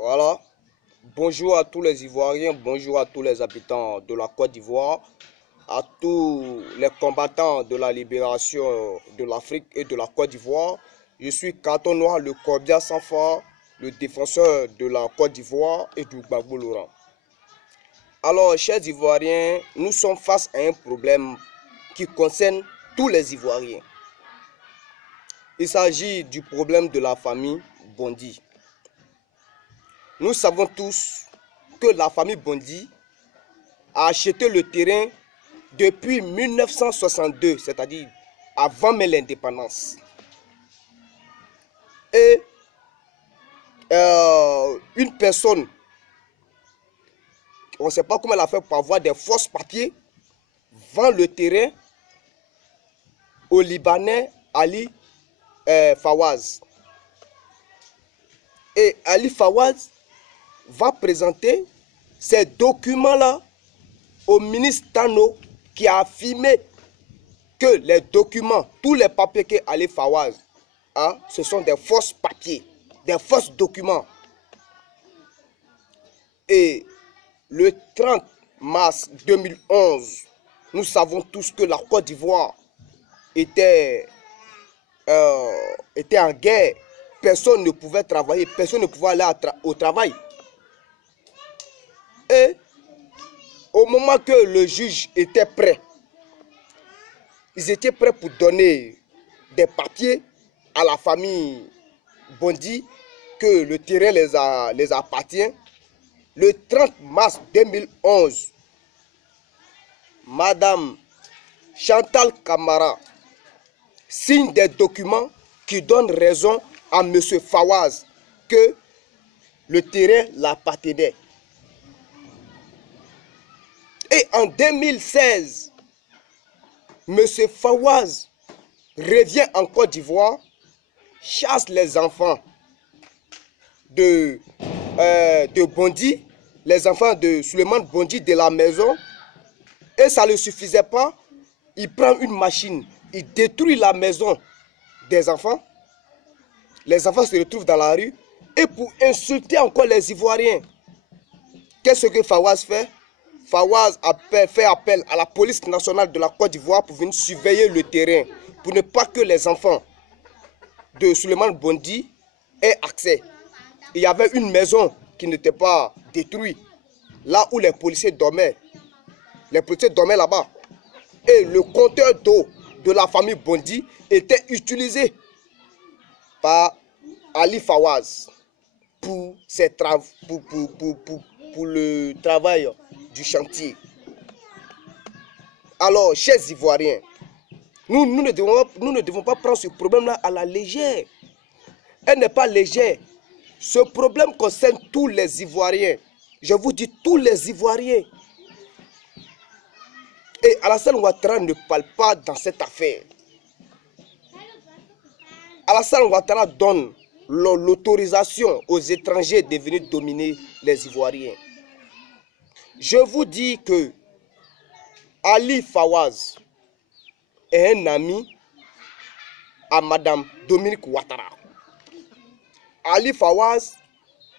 Voilà. Bonjour à tous les Ivoiriens, bonjour à tous les habitants de la Côte d'Ivoire, à tous les combattants de la libération de l'Afrique et de la Côte d'Ivoire. Je suis Carton Noir, le Corbia sans phare, le défenseur de la Côte d'Ivoire et du Gbagbo Laurent. Alors, chers Ivoiriens, nous sommes face à un problème qui concerne tous les Ivoiriens. Il s'agit du problème de la famille Bondi. Nous savons tous que la famille Bondi a acheté le terrain depuis 1962, c'est-à-dire avant même l'indépendance. Et une personne, on ne sait pas comment elle a fait pour avoir des fausses papiers, vend le terrain au Libanais Ali Fawaz. Et Ali Fawaz va présenter ces documents-là au ministre Tano qui a affirmé que les documents, tous les papiers que Ali Fawaz a, ce sont des fausses papiers, des fausses documents. Et le 30 mars 2011, nous savons tous que la Côte d'Ivoire était en guerre. Personne ne pouvait travailler, personne ne pouvait aller au travail. Et au moment que le juge était prêt, ils étaient prêts pour donner des papiers à la famille Bondi, que le terrain les appartient. Le 30 mars 2011, Madame Chantal Camara signe des documents qui donnent raison à M. Fawaz que le terrain l'appartenait. Et en 2016, M. Fawaz revient en Côte d'Ivoire, chasse les enfants de Bondi, les enfants de Suleiman Bondi de la maison, et ça ne suffisait pas. Il prend une machine, il détruit la maison des enfants. Les enfants se retrouvent dans la rue, et pour insulter encore les Ivoiriens, qu'est-ce que Fawaz fait? Fawaz fait appel à la police nationale de la Côte d'Ivoire pour venir surveiller le terrain, pour ne pas que les enfants de Suleiman Bondi aient accès. Il y avait une maison qui n'était pas détruite, là où les policiers dormaient. Les policiers dormaient là-bas. Et le compteur d'eau de la famille Bondi était utilisé par Ali Fawaz pour le travail du chantier. Alors, chers Ivoiriens, nous ne devons pas prendre ce problème-là à la légère. Elle n'est pas légère. Ce problème concerne tous les Ivoiriens. Je vous dis tous les Ivoiriens. Et Alassane Ouattara ne parle pas dans cette affaire. Alassane Ouattara donne l'autorisation aux étrangers de venir dominer les Ivoiriens. Je vous dis que Ali Fawaz est un ami à Madame Dominique Ouattara. Ali Fawaz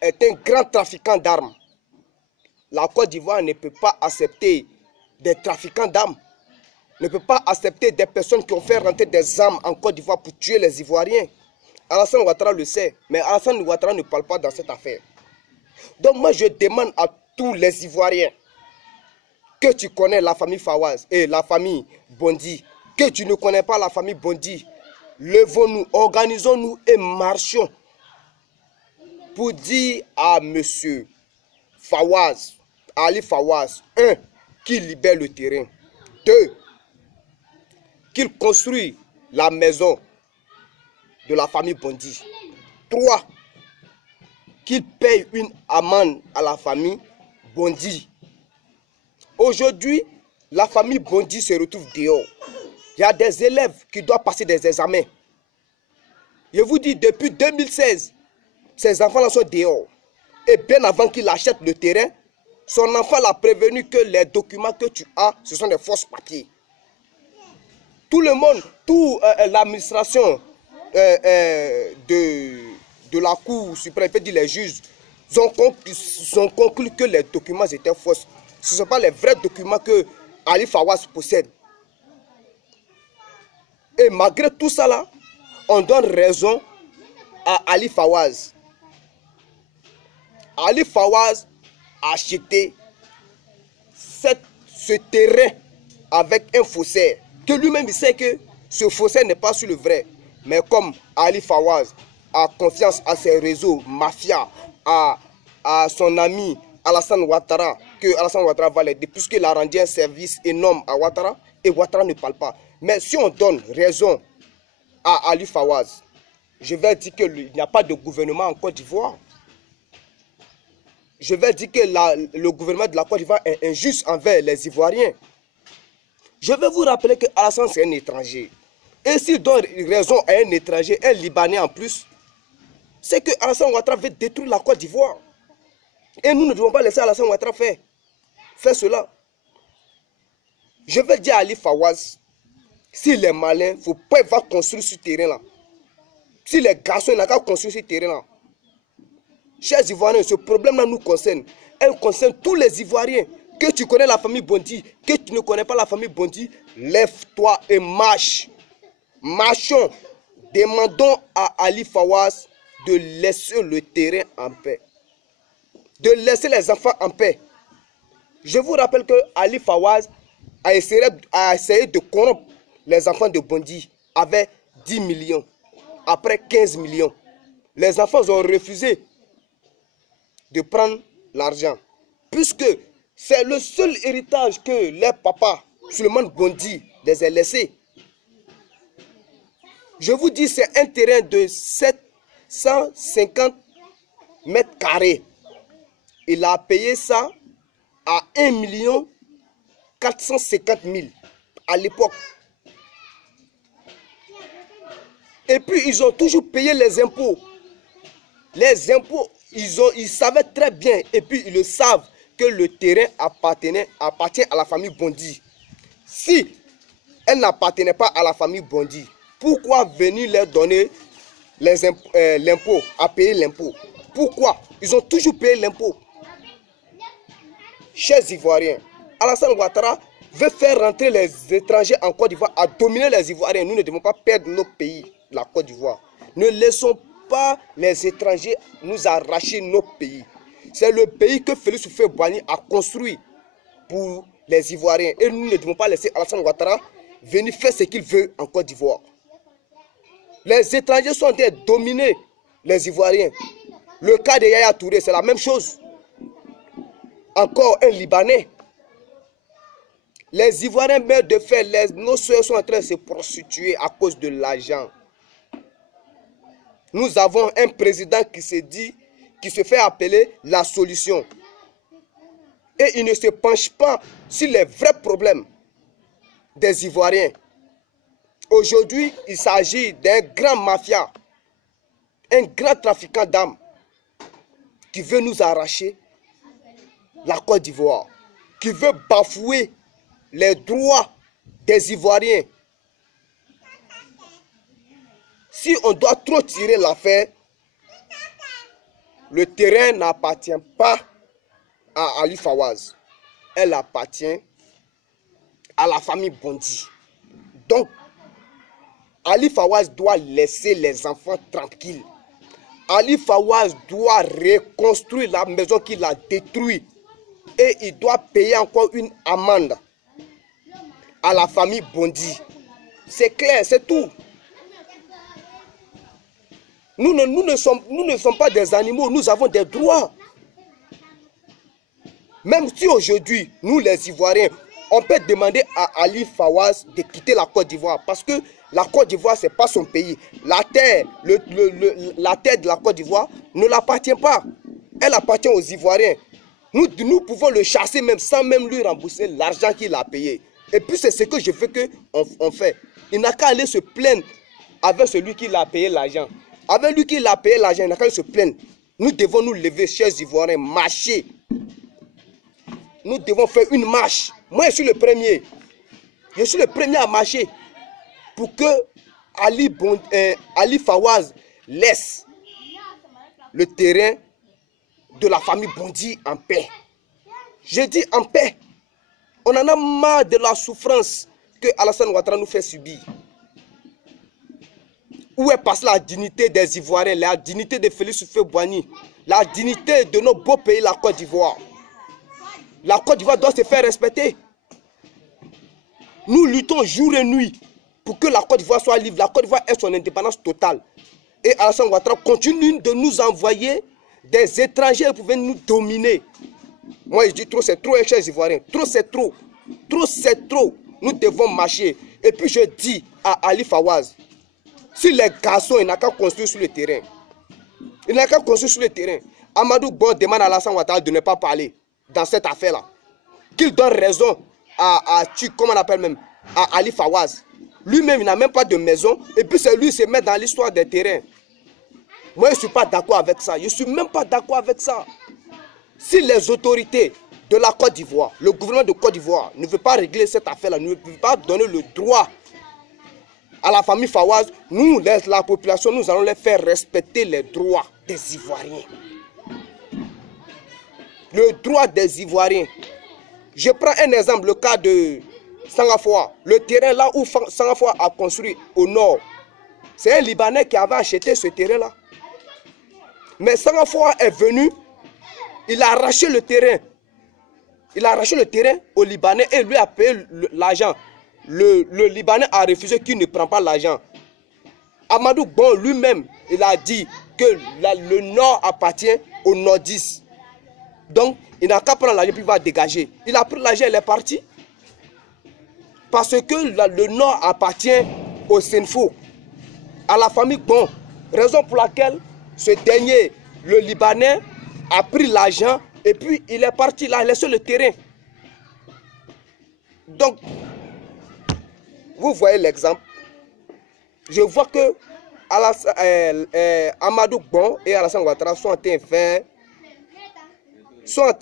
est un grand trafiquant d'armes. La Côte d'Ivoire ne peut pas accepter des trafiquants d'armes, ne peut pas accepter des personnes qui ont fait rentrer des armes en Côte d'Ivoire pour tuer les Ivoiriens. Alassane Ouattara le sait, mais Alassane Ouattara ne parle pas dans cette affaire. Donc moi je demande à tous les Ivoiriens, que tu connais la famille Fawaz et la famille Bondi, que tu ne connais pas la famille Bondi, levons-nous, organisons-nous et marchons pour dire à M. Fawaz, Ali Fawaz, 1, qu'il libère le terrain, 2, qu'il construit la maison de la famille Bondi, 3, qu'il paye une amende à la famille Bondi. Aujourd'hui, la famille Bondi se retrouve dehors. Il y a des élèves qui doivent passer des examens. Je vous dis, depuis 2016, ces enfants-là sont dehors. Et bien avant qu'il achète le terrain, son enfant l'a prévenu que les documents que tu as, ce sont des fausses papiers. Tout le monde, toute l'administration de la Cour suprême, peut dire les juges, ont conclu que les documents étaient faux. Ce ne sont pas les vrais documents que Ali Fawaz possède. Et malgré tout ça là, on donne raison à Ali Fawaz. Ali Fawaz a acheté ce terrain avec un faussaire, que lui-même il sait que ce faussaire n'est pas sur le vrai. Mais comme Ali Fawaz a confiance à ses réseaux mafia, à son ami Alassane Ouattara, que Alassane Ouattara va l'aider, puisqu'il a rendu un service énorme à Ouattara, et Ouattara ne parle pas. Mais si on donne raison à Ali Fawaz, je vais dire qu'il n'y a pas de gouvernement en Côte d'Ivoire. Je vais dire que le gouvernement de la Côte d'Ivoire est injuste envers les Ivoiriens. Je vais vous rappeler que Alassane c'est un étranger. Et s'il donne raison à un étranger, un Libanais en plus, c'est que Alassane Ouattara veut détruire la Côte d'Ivoire. Et nous ne devons pas laisser Alassane Ouattara faire cela. Je vais dire à Ali Fawaz, s'il est malin, il ne faut pas qu'il va construire ce terrain-là. Si les garçons n'ont qu'à construire ce terrain-là. Chers Ivoiriens, ce problème-là nous concerne. Elle concerne tous les Ivoiriens. Que tu connais la famille Bondi, que tu ne connais pas la famille Bondi, lève-toi et marche. Marchons. Demandons à Ali Fawaz de laisser le terrain en paix. De laisser les enfants en paix. Je vous rappelle que Ali Fawaz a essayé de corrompre les enfants de Bondi avec 10 millions. Après 15 millions. Les enfants ont refusé de prendre l'argent. Puisque c'est le seul héritage que les papas, Suleiman Bondi, les a laissés. Je vous dis, c'est un terrain de 750 mètres carrés. Il a payé ça à 1 450 000 à l'époque. Et puis, ils ont toujours payé les impôts. Les impôts, ils savaient très bien, et puis ils le savent, que le terrain appartient à la famille Bondi. Si elle n'appartenait pas à la famille Bondi, pourquoi venir leur donner l'impôt, à payer l'impôt? Pourquoi? Ils ont toujours payé l'impôt. Chers Ivoiriens, Alassane Ouattara veut faire rentrer les étrangers en Côte d'Ivoire à dominer les Ivoiriens. Nous ne devons pas perdre nos pays, la Côte d'Ivoire. Ne laissons pas les étrangers nous arracher nos pays. C'est le pays que Félix Houphouët-Boigny a construit pour les Ivoiriens. Et nous ne devons pas laisser Alassane Ouattara venir faire ce qu'il veut en Côte d'Ivoire. Les étrangers sont en train de dominer les Ivoiriens. Le cas de Yaya Touré, c'est la même chose. Encore un Libanais. Les Ivoiriens meurent de faim. Nos soeurs sont en train de se prostituer à cause de l'argent. Nous avons un président qui se fait appeler la solution. Et il ne se penche pas sur les vrais problèmes des Ivoiriens. Aujourd'hui, il s'agit d'un grand mafia, un grand trafiquant d'âmes qui veut nous arracher la Côte d'Ivoire, qui veut bafouer les droits des Ivoiriens. Si on doit trop tirer l'affaire, le terrain n'appartient pas à Ali Fawaz. Elle appartient à la famille Bondi. Donc, Ali Fawaz doit laisser les enfants tranquilles. Ali Fawaz doit reconstruire la maison qu'il a détruite. Et il doit payer encore une amende à la famille Bondi. C'est clair, c'est tout. Nous ne sommes pas des animaux, nous avons des droits. Même si aujourd'hui, nous les Ivoiriens, on peut demander à Ali Fawaz de quitter la Côte d'Ivoire. Parce que la Côte d'Ivoire, ce n'est pas son pays. La terre, la terre de la Côte d'Ivoire ne l'appartient pas. Elle appartient aux Ivoiriens. Nous pouvons le chasser même sans même lui rembourser l'argent qu'il a payé. Et puis c'est ce que je veux qu'on fait. Il n'a qu'à aller se plaindre avec celui qui l'a payé l'argent. Avec lui qui l'a payé l'argent, il n'a qu'à aller se plaindre. Nous devons nous lever, chers Ivoiriens, marcher. Nous devons faire une marche. Moi, je suis le premier. Je suis le premier à marcher pour que Ali Fawaz laisse le terrain de la famille Bondy en paix. Je dis en paix. On en a marre de la souffrance que Alassane Ouattara nous fait subir. Où est passée la dignité des Ivoiriens, la dignité de Félix Houphouët-Boigny, la dignité de nos beaux pays, la Côte d'Ivoire? La Côte d'Ivoire doit se faire respecter. Nous luttons jour et nuit pour que la Côte d'Ivoire soit libre. La Côte d'Ivoire ait son indépendance totale. Et Alassane Ouattara continue de nous envoyer des étrangers pour venir nous dominer. Moi, je dis trop, c'est trop, chers Ivoiriens. Trop, c'est trop. Trop, c'est trop. Nous devons marcher. Et puis, je dis à Ali Fawaz, si les garçons, ils n'ont qu'à construire sur le terrain. Il n'a qu'à construire sur le terrain. Amadou Bon demande à Alassane Ouattara de ne pas parler dans cette affaire-là. Qu'il donne raison comment on appelle même, à Ali Fawaz. Lui-même, il n'a même pas de maison. Et puis, c'est lui qui se met dans l'histoire des terrains. Moi, je ne suis pas d'accord avec ça. Je ne suis même pas d'accord avec ça. Si les autorités de la Côte d'Ivoire, le gouvernement de Côte d'Ivoire ne veut pas régler cette affaire-là, ne veut pas donner le droit à la famille Fawaz, nous, la population, nous allons les faire respecter les droits des Ivoiriens. Le droit des Ivoiriens. Je prends un exemple, le cas de Sangafoua. Le terrain là où Sangafoua a construit au nord, c'est un Libanais qui avait acheté ce terrain-là. Mais Sangafoua est venu, il a arraché le terrain. Il a arraché le terrain au Libanais et lui a payé l'argent. Le Libanais a refusé qu'il ne prend pas l'argent. Amadou Bon lui-même, il a dit que le nord appartient aux nordistes. Donc, il n'a qu'à prendre l'argent puis il va dégager. Il a pris l'argent et il est parti. Parce que le nord appartient au Senfo, à la famille Bon. Raison pour laquelle ce dernier, le Libanais, a pris l'argent et puis il est parti, il a laissé le terrain. Donc, vous voyez l'exemple. Je vois que Amadou Bon et Alassane Ouattara sont en train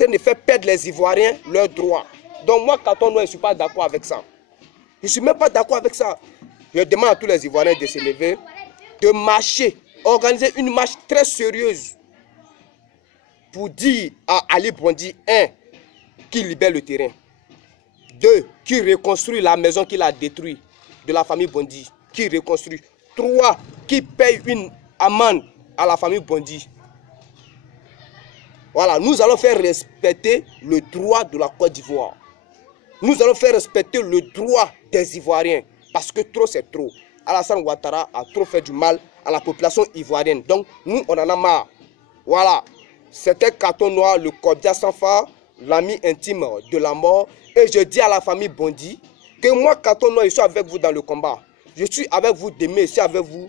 de faire perdre les Ivoiriens leurs droits. Donc moi, Katon Noir, je ne suis pas d'accord avec ça. Je ne suis même pas d'accord avec ça. Je demande à tous les Ivoiriens de se lever, de marcher, organiser une marche très sérieuse pour dire à Ali Bondy, 1, qu'il libère le terrain. 2, qu'il reconstruit la maison qu'il a détruite de la famille Bondy. Qu'il reconstruit. 3, qu'il paye une amende à la famille Bondy. Voilà, nous allons faire respecter le droit de la Côte d'Ivoire. Nous allons faire respecter le droit des Ivoiriens. Parce que trop, c'est trop. Alassane Ouattara a trop fait du mal à la population ivoirienne. Donc, nous, on en a marre. Voilà. C'était Katon Noir, le Kobia sans phare, l'ami intime de la mort. Et je dis à la famille Bondy que moi, Katon Noir, je suis avec vous dans le combat. Je suis avec vous demain, je suis avec vous.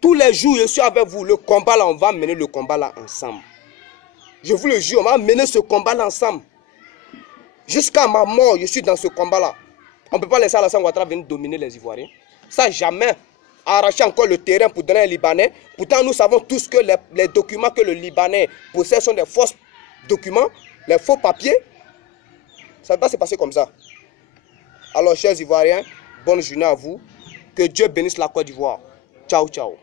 Tous les jours, je suis avec vous. Le combat là, on va mener le combat là ensemble. Je vous le jure, on va mener ce combat là ensemble. Jusqu'à ma mort, je suis dans ce combat là. On ne peut pas laisser Alassane Ouattara venir dominer les Ivoiriens. Ça, jamais. Arracher encore le terrain pour donner un Libanais. Pourtant, nous savons tous que les documents que le Libanais possède sont des faux documents, les faux papiers. Ça va se passer comme ça. Alors, chers Ivoiriens, bonne journée à vous. Que Dieu bénisse la Côte d'Ivoire. Ciao, ciao.